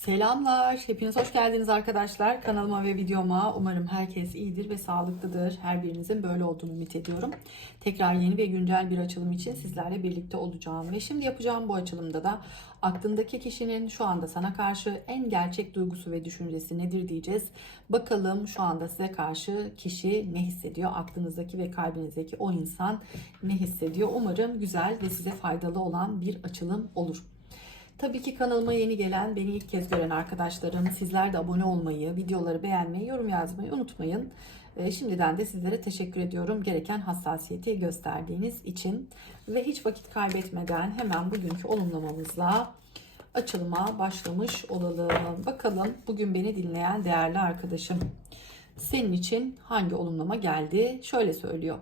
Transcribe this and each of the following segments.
Selamlar, hepiniz hoş geldiniz arkadaşlar. Kanalıma ve videoma umarım herkes iyidir ve sağlıklıdır. Her birinizin böyle olduğunu ümit ediyorum. Tekrar yeni ve güncel bir açılım için sizlerle birlikte olacağım. Ve şimdi yapacağım bu açılımda da aklındaki kişinin şu anda sana karşı en gerçek duygusu ve düşüncesi nedir diyeceğiz. Bakalım şu anda size karşı kişi ne hissediyor? Aklınızdaki ve kalbinizdeki o insan ne hissediyor? Umarım güzel ve size faydalı olan bir açılım olur. Tabii ki kanalıma yeni gelen, beni ilk kez gören arkadaşlarım, sizler de abone olmayı, videoları beğenmeyi, yorum yazmayı unutmayın. Ee, Şimdiden de sizlere teşekkür ediyorum gereken hassasiyeti gösterdiğiniz için. Ve hiç vakit kaybetmeden hemen bugünkü olumlamamızla açılıma başlamış olalım. Bakalım bugün beni dinleyen değerli arkadaşım senin için hangi olumlama geldi? Şöyle söylüyor.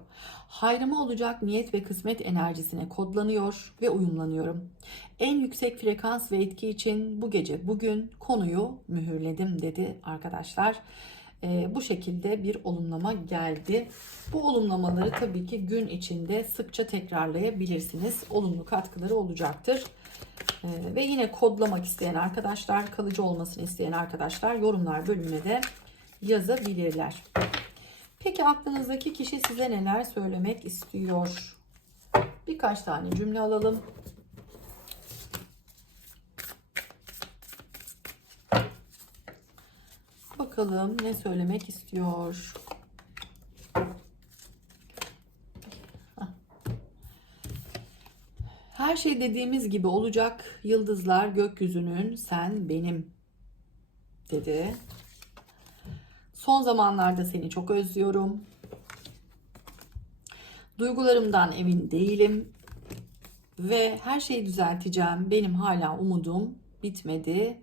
Hayrıma olacak niyet ve kısmet enerjisine kodlanıyor ve uyumlanıyorum. En yüksek frekans ve etki için bu gece bugün konuyu mühürledim dedi arkadaşlar. Ee, bu şekilde bir olumlama geldi. Bu olumlamaları tabii ki gün içinde sıkça tekrarlayabilirsiniz. Olumlu katkıları olacaktır. Ee, ve yine kodlamak isteyen arkadaşlar, kalıcı olmasını isteyen arkadaşlar yorumlar bölümüne de yazabilirler. Peki aklınızdaki kişi size neler söylemek istiyor? Birkaç tane cümle alalım. Bakalım ne söylemek istiyor? Her şey dediğimiz gibi olacak. Yıldızlar gökyüzünün sen benim dedi. Son zamanlarda seni çok özlüyorum. Duygularımdan emin değilim ve her şeyi düzelteceğim. Benim hala umudum bitmedi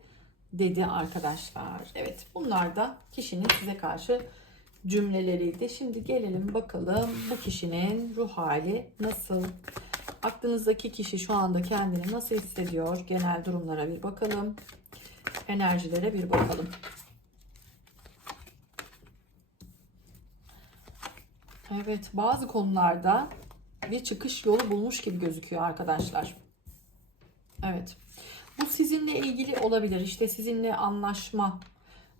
dedi arkadaşlar. Evet bunlar da kişinin size karşı cümleleriydi. Şimdi gelelim bakalım bu kişinin ruh hali nasıl? Aklınızdaki kişi şu anda kendini nasıl hissediyor? Genel durumlara bir bakalım. Enerjilere bir bakalım. Evet, bazı konularda bir çıkış yolu bulmuş gibi gözüküyor arkadaşlar. Evet. Bu sizinle ilgili olabilir. İşte sizinle anlaşma,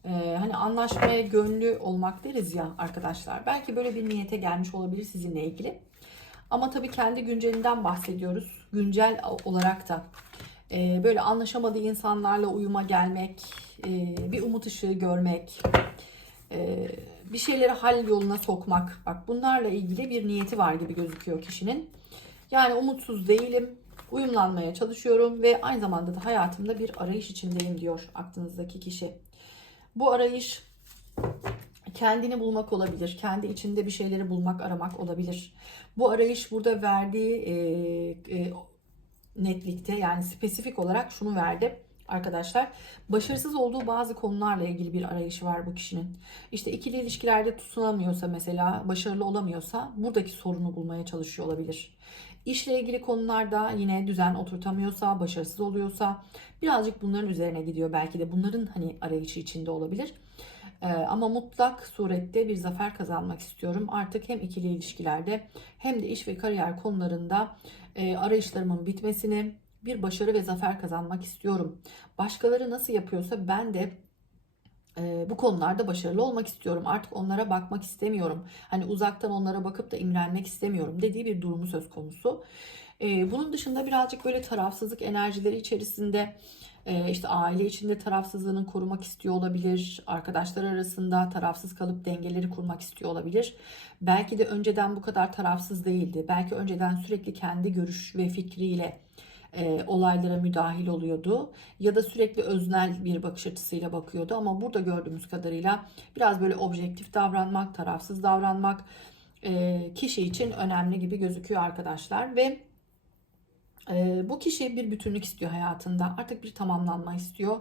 e, hani anlaşmaya gönlü olmak deriz ya arkadaşlar. Belki böyle bir niyete gelmiş olabilir sizinle ilgili. Ama tabii kendi güncelinden bahsediyoruz. Güncel olarak da e, böyle anlaşamadığı insanlarla uyuma gelmek, e, bir umut ışığı görmek, e, bir şeyleri hal yoluna sokmak. Bak bunlarla ilgili bir niyeti var gibi gözüküyor kişinin. Yani umutsuz değilim, uyumlanmaya çalışıyorum ve aynı zamanda da hayatımda bir arayış içindeyim diyor aklınızdaki kişi. Bu arayış kendini bulmak olabilir. Kendi içinde bir şeyleri bulmak, aramak olabilir. Bu arayış burada verdiği e, e, netlikte yani spesifik olarak şunu verdi arkadaşlar. Başarısız olduğu bazı konularla ilgili bir arayışı var bu kişinin. İşte ikili ilişkilerde tutunamıyorsa mesela, başarılı olamıyorsa buradaki sorunu bulmaya çalışıyor olabilir. İşle ilgili konularda yine düzen oturtamıyorsa, başarısız oluyorsa birazcık bunların üzerine gidiyor. Belki de bunların hani arayışı içinde olabilir. Ee, ama mutlak surette bir zafer kazanmak istiyorum. Artık hem ikili ilişkilerde hem de iş ve kariyer konularında e, arayışlarımın bitmesini, bir başarı ve zafer kazanmak istiyorum. Başkaları nasıl yapıyorsa ben de e, bu konularda başarılı olmak istiyorum. Artık onlara bakmak istemiyorum. Hani uzaktan onlara bakıp da imrenmek istemiyorum dediği bir durumu söz konusu. E, bunun dışında birazcık böyle tarafsızlık enerjileri içerisinde e, işte aile içinde tarafsızlığını korumak istiyor olabilir. Arkadaşlar arasında tarafsız kalıp dengeleri kurmak istiyor olabilir. Belki de önceden bu kadar tarafsız değildi. Belki önceden sürekli kendi görüş ve fikriyle e, olaylara müdahil oluyordu ya da sürekli öznel bir bakış açısıyla bakıyordu. Ama burada gördüğümüz kadarıyla biraz böyle objektif davranmak, tarafsız davranmak e, kişi için önemli gibi gözüküyor arkadaşlar. Ve e, bu kişi bir bütünlük istiyor hayatında. Artık bir tamamlanma istiyor.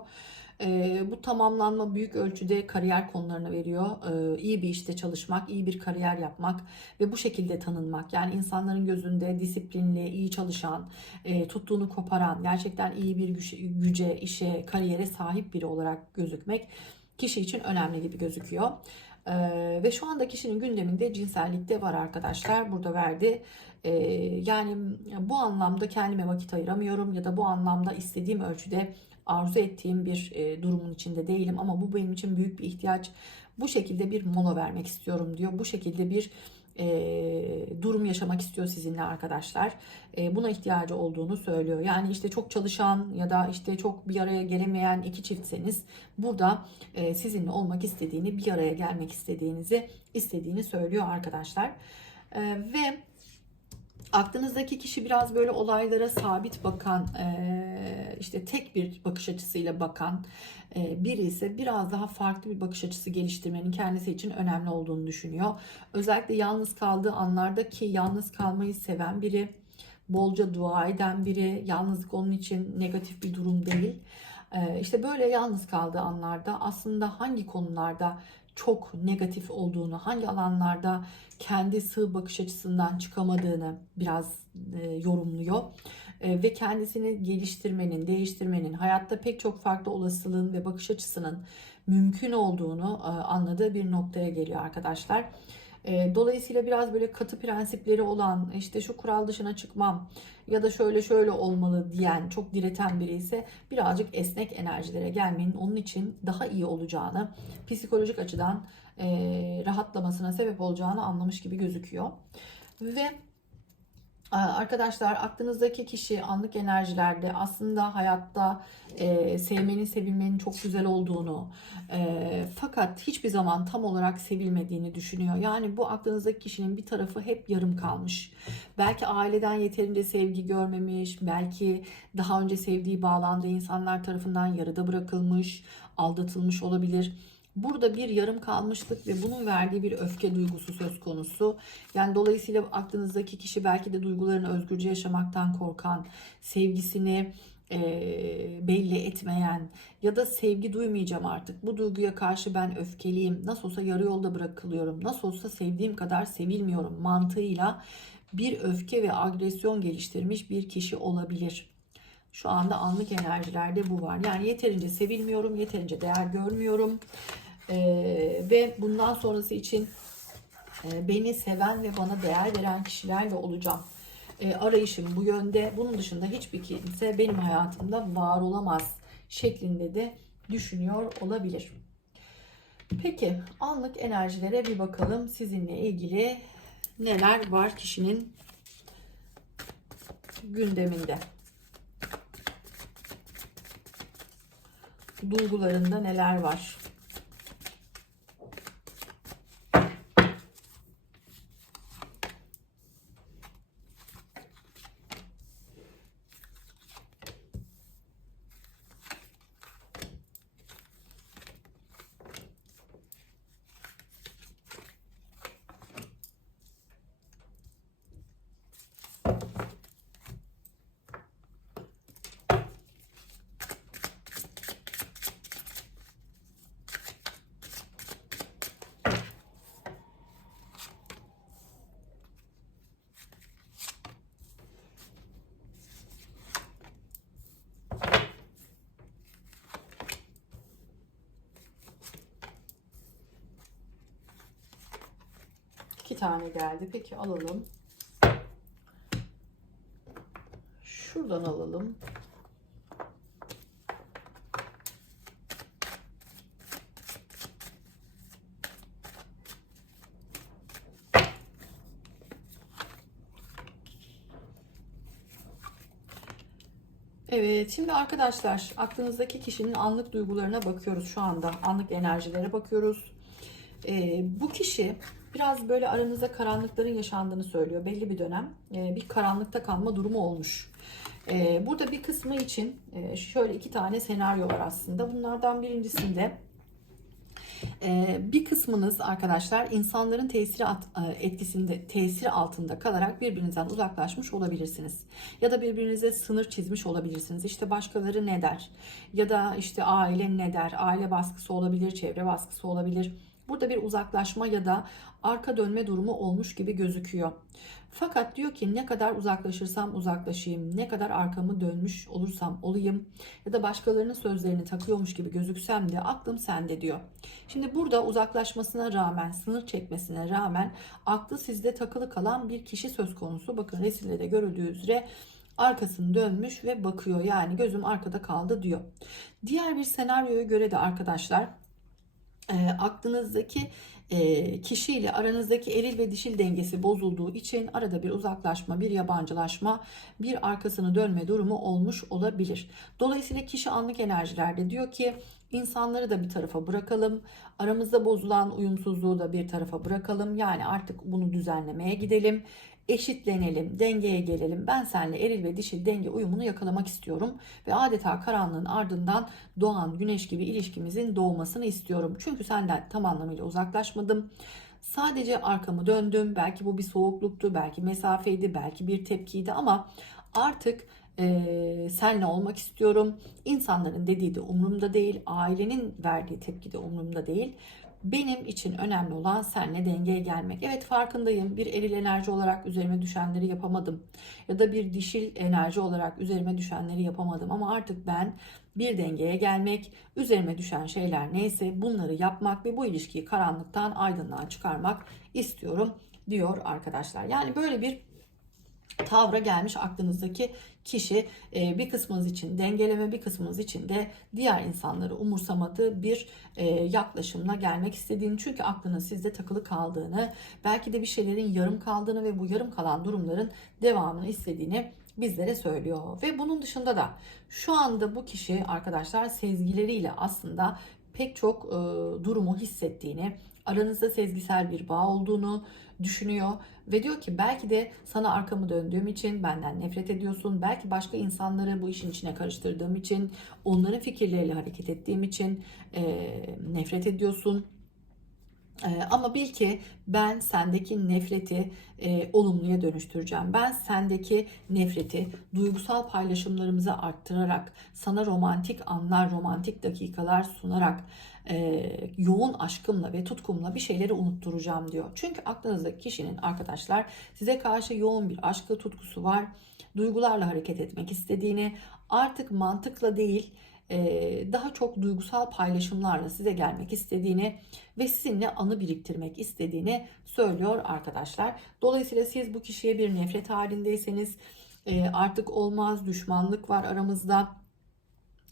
E, bu tamamlanma büyük ölçüde kariyer konularını veriyor. E, iyi bir işte çalışmak, iyi bir kariyer yapmak ve bu şekilde tanınmak. Yani insanların gözünde disiplinli, iyi çalışan, e, tuttuğunu koparan, gerçekten iyi bir güce, güce, işe, kariyere sahip biri olarak gözükmek kişi için önemli gibi gözüküyor. Ee, ve şu anda kişinin gündeminde cinsellik de var arkadaşlar. Burada verdi. Ee, yani bu anlamda kendime vakit ayıramıyorum ya da bu anlamda istediğim ölçüde arzu ettiğim bir e, durumun içinde değilim ama bu benim için büyük bir ihtiyaç. Bu şekilde bir mola vermek istiyorum diyor. Bu şekilde bir e, durum yaşamak istiyor sizinle arkadaşlar. E, buna ihtiyacı olduğunu söylüyor. Yani işte çok çalışan ya da işte çok bir araya gelemeyen iki çiftseniz burada e, sizinle olmak istediğini, bir araya gelmek istediğinizi istediğini söylüyor arkadaşlar. E, ve aklınızdaki kişi biraz böyle olaylara sabit bakan, işte tek bir bakış açısıyla bakan biri ise biraz daha farklı bir bakış açısı geliştirmenin kendisi için önemli olduğunu düşünüyor. Özellikle yalnız kaldığı anlarda ki yalnız kalmayı seven biri, bolca dua eden biri, yalnızlık onun için negatif bir durum değil. İşte böyle yalnız kaldığı anlarda aslında hangi konularda çok negatif olduğunu, hangi alanlarda kendi sığ bakış açısından çıkamadığını biraz e, yorumluyor. E, ve kendisini geliştirmenin, değiştirmenin, hayatta pek çok farklı olasılığın ve bakış açısının mümkün olduğunu e, anladığı bir noktaya geliyor arkadaşlar. E, dolayısıyla biraz böyle katı prensipleri olan, işte şu kural dışına çıkmam ya da şöyle şöyle olmalı diyen, çok direten biri ise birazcık esnek enerjilere gelmenin onun için daha iyi olacağını, psikolojik açıdan rahatlamasına sebep olacağını anlamış gibi gözüküyor. Ve Arkadaşlar aklınızdaki kişi anlık enerjilerde aslında hayatta e, sevmenin, sevilmenin çok güzel olduğunu e, fakat hiçbir zaman tam olarak sevilmediğini düşünüyor. Yani bu aklınızdaki kişinin bir tarafı hep yarım kalmış. Belki aileden yeterince sevgi görmemiş, belki daha önce sevdiği bağlandığı insanlar tarafından yarıda bırakılmış, aldatılmış olabilir Burada bir yarım kalmışlık ve bunun verdiği bir öfke duygusu söz konusu. Yani dolayısıyla aklınızdaki kişi belki de duygularını özgürce yaşamaktan korkan, sevgisini e, belli etmeyen ya da sevgi duymayacağım artık. Bu duyguya karşı ben öfkeliyim. Nasıl olsa yarı yolda bırakılıyorum. Nasıl olsa sevdiğim kadar sevilmiyorum mantığıyla bir öfke ve agresyon geliştirmiş bir kişi olabilir. Şu anda anlık enerjilerde bu var. Yani yeterince sevilmiyorum, yeterince değer görmüyorum. Ee, ve bundan sonrası için e, beni seven ve bana değer veren kişilerle olacağım. E, arayışım bu yönde. Bunun dışında hiçbir kimse benim hayatımda var olamaz şeklinde de düşünüyor olabilir. Peki anlık enerjilere bir bakalım. Sizinle ilgili neler var kişinin gündeminde. Duygularında neler var? İki tane geldi. Peki alalım. Şuradan alalım. Evet, şimdi arkadaşlar aklınızdaki kişinin anlık duygularına bakıyoruz şu anda. Anlık enerjilere bakıyoruz. Ee, bu kişi biraz böyle aranızda karanlıkların yaşandığını söylüyor. Belli bir dönem e, bir karanlıkta kalma durumu olmuş. E, burada bir kısmı için e, şöyle iki tane senaryo var aslında. Bunlardan birincisinde bir kısmınız arkadaşlar insanların tesiri etkisinde tesiri altında kalarak birbirinizden uzaklaşmış olabilirsiniz. Ya da birbirinize sınır çizmiş olabilirsiniz. İşte başkaları ne der? Ya da işte aile ne der? Aile baskısı olabilir, çevre baskısı olabilir Burada bir uzaklaşma ya da arka dönme durumu olmuş gibi gözüküyor. Fakat diyor ki ne kadar uzaklaşırsam uzaklaşayım, ne kadar arkamı dönmüş olursam olayım ya da başkalarının sözlerini takıyormuş gibi gözüksem de aklım sende diyor. Şimdi burada uzaklaşmasına rağmen, sınır çekmesine rağmen aklı sizde takılı kalan bir kişi söz konusu. Bakın resimde de görüldüğü üzere arkasını dönmüş ve bakıyor. Yani gözüm arkada kaldı diyor. Diğer bir senaryoya göre de arkadaşlar e, aklınızdaki e, kişiyle aranızdaki eril ve dişil dengesi bozulduğu için arada bir uzaklaşma, bir yabancılaşma, bir arkasını dönme durumu olmuş olabilir. Dolayısıyla kişi anlık enerjilerde diyor ki insanları da bir tarafa bırakalım, aramızda bozulan uyumsuzluğu da bir tarafa bırakalım. Yani artık bunu düzenlemeye gidelim eşitlenelim, dengeye gelelim. Ben seninle eril ve dişil denge uyumunu yakalamak istiyorum ve adeta karanlığın ardından doğan güneş gibi ilişkimizin doğmasını istiyorum. Çünkü senden tam anlamıyla uzaklaşmadım. Sadece arkamı döndüm. Belki bu bir soğukluktu, belki mesafeydi, belki bir tepkiydi ama artık e, senle olmak istiyorum. İnsanların dediği de umurumda değil, ailenin verdiği tepki de umurumda değil. Benim için önemli olan senle dengeye gelmek. Evet farkındayım. Bir eril enerji olarak üzerime düşenleri yapamadım. Ya da bir dişil enerji olarak üzerime düşenleri yapamadım. Ama artık ben bir dengeye gelmek, üzerime düşen şeyler neyse bunları yapmak ve bu ilişkiyi karanlıktan aydınlığa çıkarmak istiyorum diyor arkadaşlar. Yani böyle bir tavra gelmiş aklınızdaki kişi e, bir kısmınız için dengeleme bir kısmınız için de diğer insanları umursamadığı bir e, yaklaşımla gelmek istediğini çünkü aklının sizde takılı kaldığını belki de bir şeylerin yarım kaldığını ve bu yarım kalan durumların devamını istediğini bizlere söylüyor. Ve bunun dışında da şu anda bu kişi arkadaşlar sezgileriyle aslında pek çok e, durumu hissettiğini, aranızda sezgisel bir bağ olduğunu düşünüyor ve diyor ki belki de sana arkamı döndüğüm için benden nefret ediyorsun. Belki başka insanları bu işin içine karıştırdığım için, onların fikirleriyle hareket ettiğim için e, nefret ediyorsun. E, ama bil ki ben sendeki nefreti e, olumluya dönüştüreceğim. Ben sendeki nefreti duygusal paylaşımlarımızı arttırarak, sana romantik anlar, romantik dakikalar sunarak, e, yoğun aşkımla ve tutkumla bir şeyleri unutturacağım diyor. Çünkü aklınızdaki kişinin arkadaşlar size karşı yoğun bir aşkı tutkusu var. Duygularla hareket etmek istediğini artık mantıkla değil e, daha çok duygusal paylaşımlarla size gelmek istediğini ve sizinle anı biriktirmek istediğini söylüyor arkadaşlar. Dolayısıyla siz bu kişiye bir nefret halindeyseniz e, artık olmaz düşmanlık var aramızda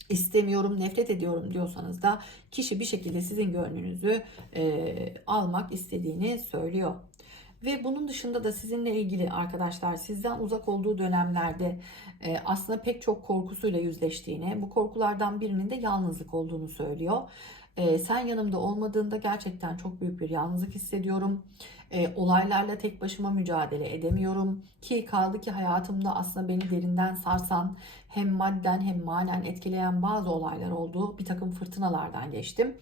istemiyorum, nefret ediyorum diyorsanız da kişi bir şekilde sizin gönlünüzü e, almak istediğini söylüyor. Ve bunun dışında da sizinle ilgili arkadaşlar sizden uzak olduğu dönemlerde e, aslında pek çok korkusuyla yüzleştiğini, bu korkulardan birinin de yalnızlık olduğunu söylüyor. E, sen yanımda olmadığında gerçekten çok büyük bir yalnızlık hissediyorum. E, olaylarla tek başıma mücadele edemiyorum. Ki kaldı ki hayatımda aslında beni derinden sarsan hem madden hem manen etkileyen bazı olaylar oldu. Bir takım fırtınalardan geçtim.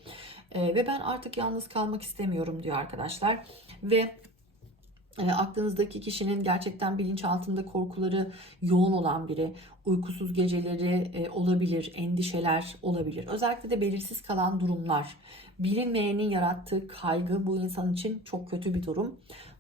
E, ve ben artık yalnız kalmak istemiyorum diyor arkadaşlar. Ve e, aklınızdaki kişinin gerçekten bilinçaltında korkuları yoğun olan biri, uykusuz geceleri e, olabilir, endişeler olabilir. Özellikle de belirsiz kalan durumlar, bilinmeyenin yarattığı kaygı bu insan için çok kötü bir durum.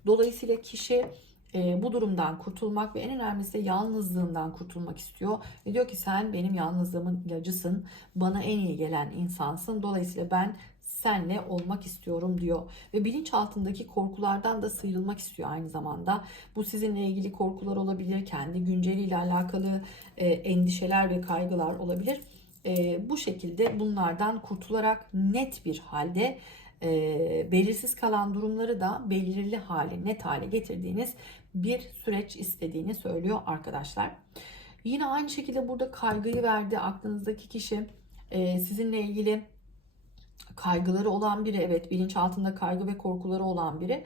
Dolayısıyla kişi e, bu durumdan kurtulmak ve en önemlisi de yalnızlığından kurtulmak istiyor. Ve diyor ki sen benim yalnızlığımın ilacısın, bana en iyi gelen insansın. Dolayısıyla ben senle olmak istiyorum diyor. Ve bilinçaltındaki korkulardan da sıyrılmak istiyor aynı zamanda. Bu sizinle ilgili korkular olabilir, kendi günceliyle alakalı e, endişeler ve kaygılar olabilir. E, bu şekilde bunlardan kurtularak net bir halde e, belirsiz kalan durumları da belirli hale, net hale getirdiğiniz bir süreç istediğini söylüyor arkadaşlar. Yine aynı şekilde burada kaygıyı verdi aklınızdaki kişi e, sizinle ilgili kaygıları olan biri evet bilinçaltında kaygı ve korkuları olan biri.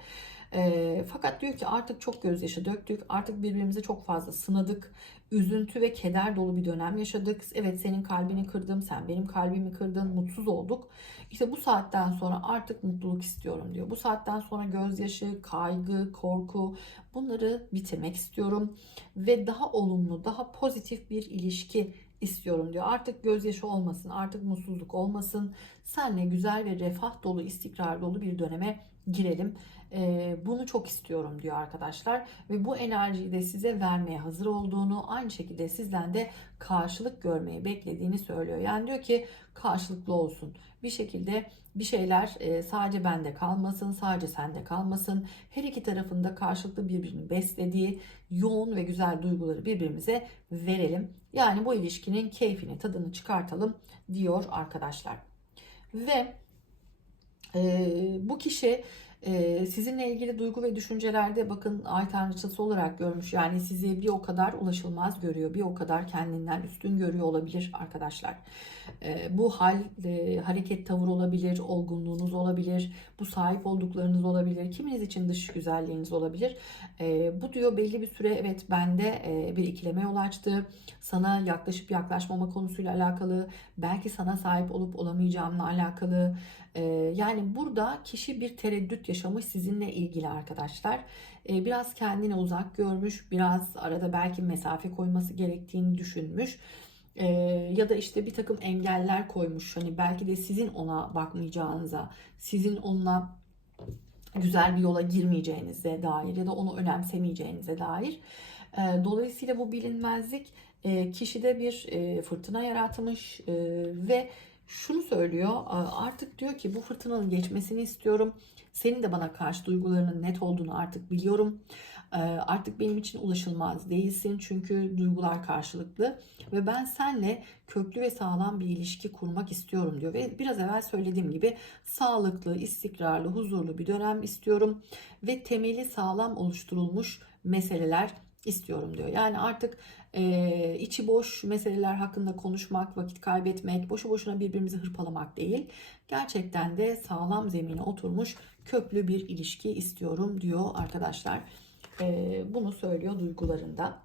E, fakat diyor ki artık çok gözyaşı döktük. Artık birbirimizi çok fazla sınadık. Üzüntü ve keder dolu bir dönem yaşadık. Evet senin kalbini kırdım, sen benim kalbimi kırdın, mutsuz olduk. İşte bu saatten sonra artık mutluluk istiyorum diyor. Bu saatten sonra gözyaşı, kaygı, korku bunları bitirmek istiyorum. Ve daha olumlu, daha pozitif bir ilişki istiyorum diyor. Artık gözyaşı olmasın, artık mutsuzluk olmasın. Senle güzel ve refah dolu, istikrar dolu bir döneme girelim. Ee, bunu çok istiyorum diyor arkadaşlar ve bu enerjiyi de size vermeye hazır olduğunu aynı şekilde sizden de karşılık görmeyi beklediğini söylüyor. Yani diyor ki karşılıklı olsun. Bir şekilde bir şeyler e, sadece bende kalmasın, sadece sende kalmasın. Her iki tarafında karşılıklı birbirini beslediği yoğun ve güzel duyguları birbirimize verelim. Yani bu ilişkinin keyfini, tadını çıkartalım diyor arkadaşlar. Ve e, bu kişi e, sizinle ilgili duygu ve düşüncelerde bakın ay tanrıçası olarak görmüş. Yani sizi bir o kadar ulaşılmaz görüyor. Bir o kadar kendinden üstün görüyor olabilir arkadaşlar. E, bu hal, e, hareket, tavır olabilir, olgunluğunuz olabilir. Bu sahip olduklarınız olabilir. Kiminiz için dış güzelliğiniz olabilir. E, bu diyor belli bir süre evet bende e, bir ikileme yol açtı. Sana yaklaşıp yaklaşmama konusuyla alakalı. Belki sana sahip olup olamayacağımla alakalı. E, yani burada kişi bir tereddüt yaşamış sizinle ilgili arkadaşlar. E, biraz kendine uzak görmüş. Biraz arada belki mesafe koyması gerektiğini düşünmüş. Ee, ya da işte bir takım engeller koymuş. Hani belki de sizin ona bakmayacağınıza, sizin onunla güzel bir yola girmeyeceğinize dair ya da onu önemsemeyeceğinize dair. Ee, dolayısıyla bu bilinmezlik e, kişide bir e, fırtına yaratmış e, ve şunu söylüyor artık diyor ki bu fırtınanın geçmesini istiyorum. Senin de bana karşı duygularının net olduğunu artık biliyorum. Ee, artık benim için ulaşılmaz değilsin çünkü duygular karşılıklı ve ben senle köklü ve sağlam bir ilişki kurmak istiyorum diyor ve biraz evvel söylediğim gibi sağlıklı, istikrarlı, huzurlu bir dönem istiyorum ve temeli sağlam oluşturulmuş meseleler istiyorum diyor. Yani artık e, içi boş meseleler hakkında konuşmak, vakit kaybetmek, boşu boşuna birbirimizi hırpalamak değil. Gerçekten de sağlam zemine oturmuş köklü bir ilişki istiyorum diyor arkadaşlar. E, bunu söylüyor duygularında.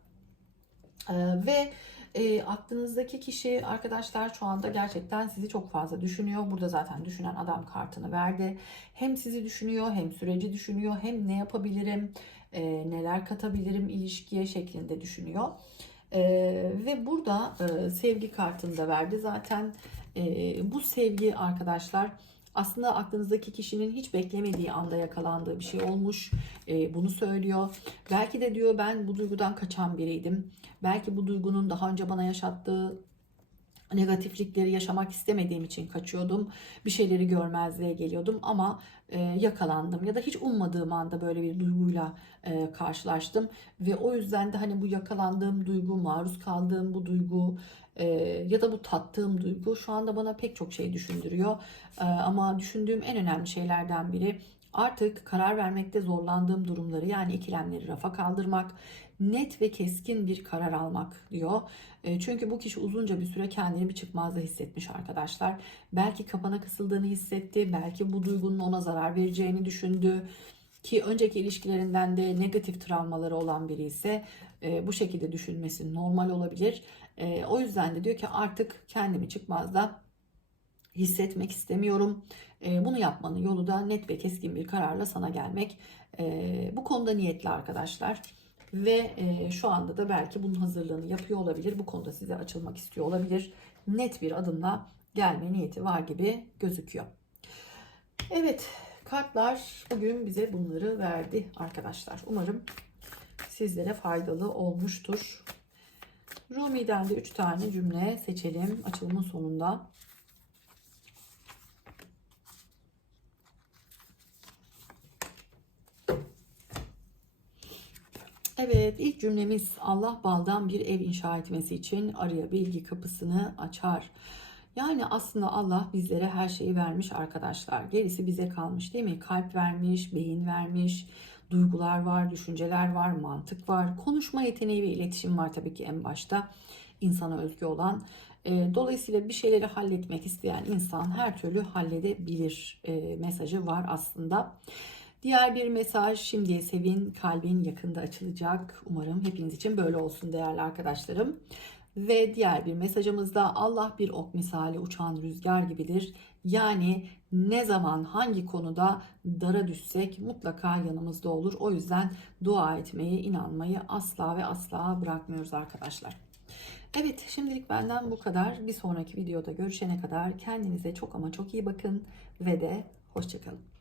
E, ve e, aklınızdaki kişi arkadaşlar şu anda gerçekten sizi çok fazla düşünüyor. Burada zaten düşünen adam kartını verdi. Hem sizi düşünüyor hem süreci düşünüyor hem ne yapabilirim, e, neler katabilirim ilişkiye şeklinde düşünüyor. E, ve burada e, sevgi kartını da verdi. Zaten e, bu sevgi arkadaşlar aslında aklınızdaki kişinin hiç beklemediği anda yakalandığı bir şey olmuş. E, bunu söylüyor. Belki de diyor ben bu duygudan kaçan biriydim. Belki bu duygunun daha önce bana yaşattığı negatiflikleri yaşamak istemediğim için kaçıyordum. Bir şeyleri görmezliğe geliyordum ama e, yakalandım ya da hiç ummadığım anda böyle bir duyguyla e, karşılaştım ve o yüzden de hani bu yakalandığım duygu, maruz kaldığım bu duygu e, ya da bu tattığım duygu şu anda bana pek çok şey düşündürüyor. E, ama düşündüğüm en önemli şeylerden biri artık karar vermekte zorlandığım durumları yani ikilemleri rafa kaldırmak, net ve keskin bir karar almak diyor. E, çünkü bu kişi uzunca bir süre kendini bir çıkmazda hissetmiş arkadaşlar. Belki kapana kısıldığını hissetti, belki bu duygunun ona zarar vereceğini düşündü ki önceki ilişkilerinden de negatif travmaları olan biri ise e, bu şekilde düşünmesi normal olabilir. E, o yüzden de diyor ki artık kendimi çıkmazda hissetmek istemiyorum. Bunu yapmanın yolu da net ve keskin bir kararla sana gelmek. Bu konuda niyetli arkadaşlar. Ve e, şu anda da belki bunun hazırlığını yapıyor olabilir. Bu konuda size açılmak istiyor olabilir. Net bir adımla gelme niyeti var gibi gözüküyor. Evet kartlar bugün bize bunları verdi arkadaşlar. Umarım sizlere faydalı olmuştur. Rumi'den de 3 tane cümle seçelim açılımın sonunda. Evet ilk cümlemiz Allah baldan bir ev inşa etmesi için araya bilgi kapısını açar. Yani aslında Allah bizlere her şeyi vermiş arkadaşlar. Gerisi bize kalmış değil mi? Kalp vermiş, beyin vermiş, duygular var, düşünceler var, mantık var. Konuşma yeteneği ve iletişim var tabii ki en başta insana özgü olan. E, dolayısıyla bir şeyleri halletmek isteyen insan her türlü halledebilir e, mesajı var aslında. Diğer bir mesaj şimdiye sevin kalbin yakında açılacak. Umarım hepiniz için böyle olsun değerli arkadaşlarım. Ve diğer bir mesajımızda Allah bir ok misali uçan rüzgar gibidir. Yani ne zaman hangi konuda dara düşsek mutlaka yanımızda olur. O yüzden dua etmeyi, inanmayı asla ve asla bırakmıyoruz arkadaşlar. Evet şimdilik benden bu kadar. Bir sonraki videoda görüşene kadar kendinize çok ama çok iyi bakın ve de hoşçakalın.